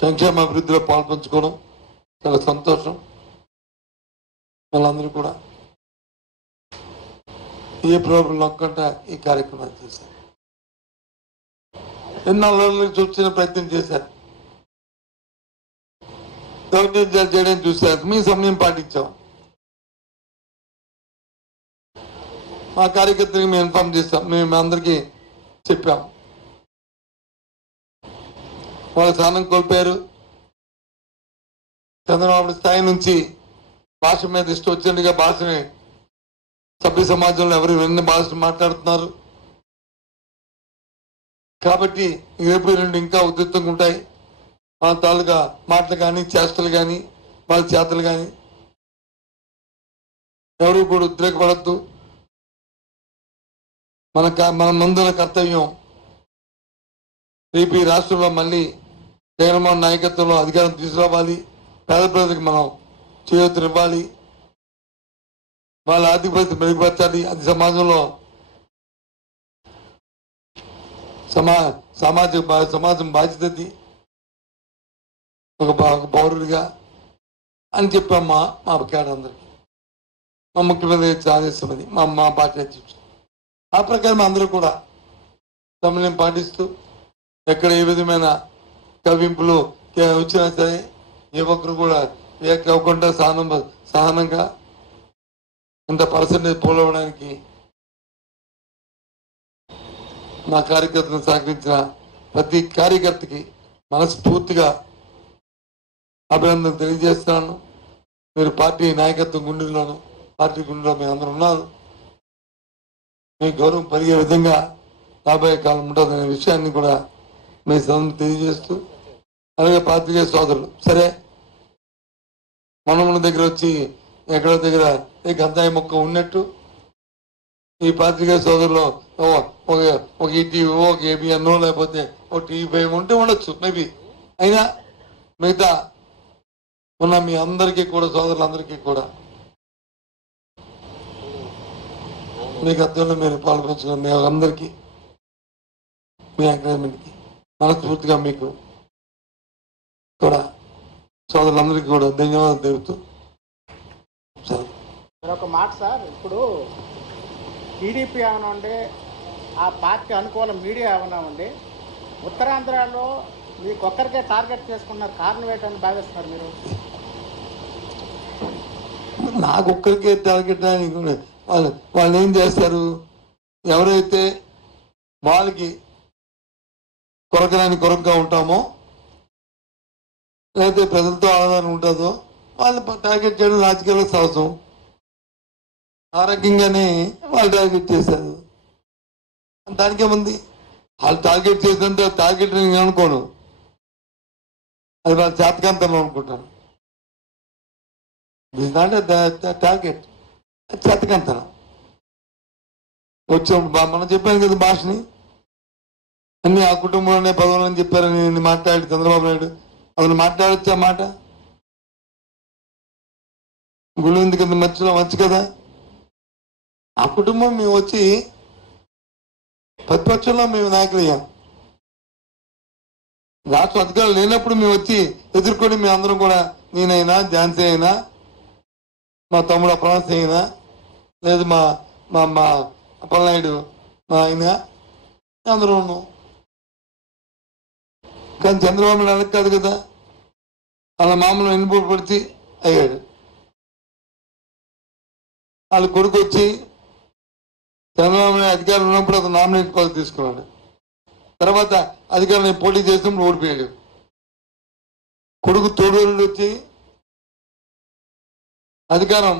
సంక్షేమ అభివృద్ధిలో పాల్పంచుకోవడం చాలా సంతోషం. వాళ్ళందరూ కూడా ఏ ప్రాబ్లం లేకుండా ఈ కార్యక్రమాన్ని చేశారు. ఎన్నో చూసిన ప్రయత్నం చేశారు, దౌర్జన్యాలు చేయడం చూశారు. మీ సమయం పాటించాం. మా కార్యకర్తలకు మేము ఇన్ఫార్మ్ చేస్తాం, మేము అందరికీ చెప్పాం. వాళ్ళ స్థానం కోల్పోయారు. చంద్రబాబు స్థాయి నుంచి భాష మీద ఇష్టం వచ్చినట్టుగా భాషని సభ్య సమాజంలో ఎవరు ఎన్ని భాషలు మాట్లాడుతున్నారు. కాబట్టి రేపు రెండు ఇంకా ఉధృతంగా ఉంటాయి. వాళ్ళ తాలూకా మాటలు కానీ చేష్టలు కానీ వాళ్ళ చేతలు కానీ ఎవరు కూడా ఉద్రేకపడద్దు. మన ముందున్న కర్తవ్యం రేపు ఈ రాష్ట్రంలో మళ్ళీ జగన్మోహన్ నాయకత్వంలో అధికారం తీసుకురావాలి. పేద ప్రజలకు మనం చేయూతనివ్వాలి. వాళ్ళ ఆర్థిక పరిస్థితి మెరుగుపరచాలి. అది సమాజంలో సమాజం బాధ్యతది ఒక పౌరుడిగా అని చెప్పామ్మా మా కేడరందరికీ. మా ముఖ్యమంత్రి ఆదేశం అది, మా పార్టీ అధ్యక్షుడు. ఆ ప్రకారం అందరూ కూడా సమన్వయం పాటిస్తూ ఎక్కడ ఏ విధమైన కవింపులు వచ్చినా సరే ఏ ఒక్కరు కూడా రియాక్ట్ అవ్వకుండా సహనంగా ఇంత పర్సెంటేజ్ పోలవడానికి నా కార్యకర్తను సహకరించిన ప్రతి కార్యకర్తకి మనస్ఫూర్తిగా అభినందనలు తెలియజేస్తున్నాను. మీరు పార్టీ నాయకత్వం గుండెల్లోనూ పార్టీ గుండెలో మీరు అందరూ ఉన్నారు. మీ గౌరవం పెరిగే విధంగా రాబోయే కాలం ఉంటుందనే విషయాన్ని కూడా మీ సందర్భంగా తెలియజేస్తూ, అలాగే పాత్రికేయ సోదరులు సరే మన దగ్గర వచ్చి ఎక్కడో దగ్గర ఈ గంధాయి మొక్క ఉన్నట్టు ఈ పాత్రికేయ సోదరులు ఒక ఈటీవీ ఒక ఏబిఎన్ లేకపోతే ఒక టీవీ5 ఉంటే ఉండొచ్చు మేబీ. అయినా మిగతా ఉన్న మీ అందరికీ కూడా సోదరులందరికీ కూడా మీ గతంలో మీరు పాల్పంచుకున్న మీ అందరికీ మీ ఎంకరేజ్మెంట్కి మనస్ఫూర్తిగా మీకు కూడా సోదరులందరికీ కూడా ధన్యవాదాలు తెలుపుతూ సార్. ఒక మాట సార్, ఇప్పుడు టీడీపీ ఏమైనా ఉండే ఆ పార్టీ అనుకూల మీడియా ఏమైనా ఉండి ఉత్తరాంధ్రలో మీకొక్కరికే టార్గెట్ చేసుకున్నారు. కారణం ఏంటని భావిస్తున్నారు మీరు? నాకు ఒక్కరికే టార్గెట్ అని వాళ్ళు ఏం చేస్తారు? ఎవరైతే వాళ్ళకి కొరకగా ఉంటామో లేకపోతే ప్రజలతో ఆధారం ఉంటుందో వాళ్ళు టార్గెట్ చేయడం రాజకీయాలకు సహజం. ఆరోగ్యంగానే వాళ్ళు టార్గెట్ చేశారు. దానికేముంది? వాళ్ళు టార్గెట్ చేసినంత టార్గెట్ నేను అనుకోను, అది వాళ్ళ చేతకాంతంలో అనుకుంటాను. టార్గెట్ చేతకాంతనం వచ్చినప్పుడు మనం చెప్పాను కదా భాషని అన్ని ఆ కుటుంబంలోనే పదవులని చెప్పారని మాట్లాడి చంద్రబాబు నాయుడు అతను మాట్లాడొచ్చా మాట? గుళ్ళింది కింద మధ్యలో మంచి కదా. ఆ కుటుంబం మేము వచ్చి ప్రతిపక్షంలో మేము నాయకులయ్యాం. రాష్ట్ర అధికారులు లేనప్పుడు మేము వచ్చి ఎదుర్కొని మేము అందరం కూడా, నేనైనా ఝాన్సీ అయినా మా తమ్ముడు అప్రాన్స్ అయినా లేదు మా మా అప్పలనాయుడు మా ఆయన అందరూ ఉన్నాం. కానీ చంద్రబాబు నాయుడు కాదు కదా, అలా మామూలు ఎన్నిపోటు పడిచి అయ్యాడు. వాళ్ళ కొడుకు వచ్చి చంద్రబాబు నాయుడు అధికారం ఉన్నప్పుడు అతను నామినేట్ పదవి తీసుకున్నాడు. తర్వాత అధికారం పోటీ చేసినప్పుడు ఓడిపోయాడు. కొడుకు తోడూరు వచ్చి అధికారం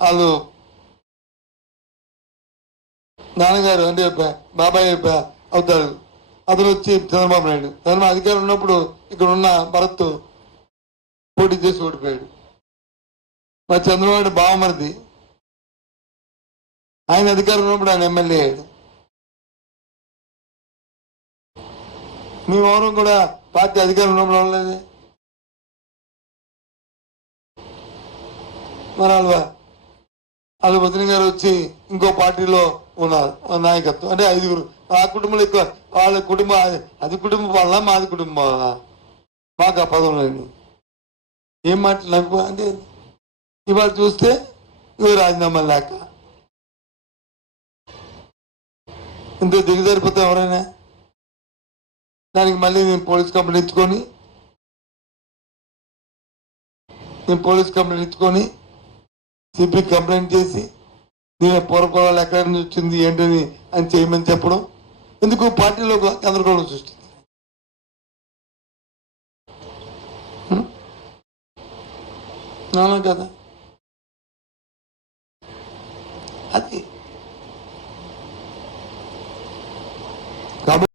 వాళ్ళు నాన్నగారు అంటే బాబాయ్ అవుతాడు. అతను వచ్చి చంద్రబాబు నాయుడు చంద్రబాబు అధికారం ఉన్నప్పుడు ఇక్కడ ఉన్న భరత్ పోటీ చేసి ఓడిపోయాడు. మరి చంద్రబాబు బావమరిది ఆయన అధికారం ఉన్నప్పుడు ఆయన ఎమ్మెల్యే అయ్యాడు. మేమెవరం కూడా పార్టీ అధికారం ఉన్నప్పుడు అవ్వలేదు. మరి వాళ్ళ వదిన గారు వచ్చి ఇంకో పార్టీలో ఉన్నారు నాయకత్వం. అంటే 5గురు. ఆ కుటుంబంలో ఎక్కువ వాళ్ళ కుటుంబం, అది కుటుంబం వాళ్ళ మాది కుటుంబం వాళ్ళ. మాకు ఆ పదం లేదు. ఏం మాట్లాడు అంటే ఇవాళ చూస్తే ఇవి రాజీనామా లేక ఇంత దిగజారిపోతే ఎవరైనా దానికి మళ్ళీ నేను పోలీస్ కంప్లైంట్ ఇచ్చుకొని సిపి కంప్లైంట్ చేసి దీని పూర్వపరాలు ఎక్కడి నుంచి వచ్చింది ఏంటని అని చేయమని చెప్పడం ఎందుకు పార్టీలో గందరగోళం సృష్టి. అవునా కదా అది.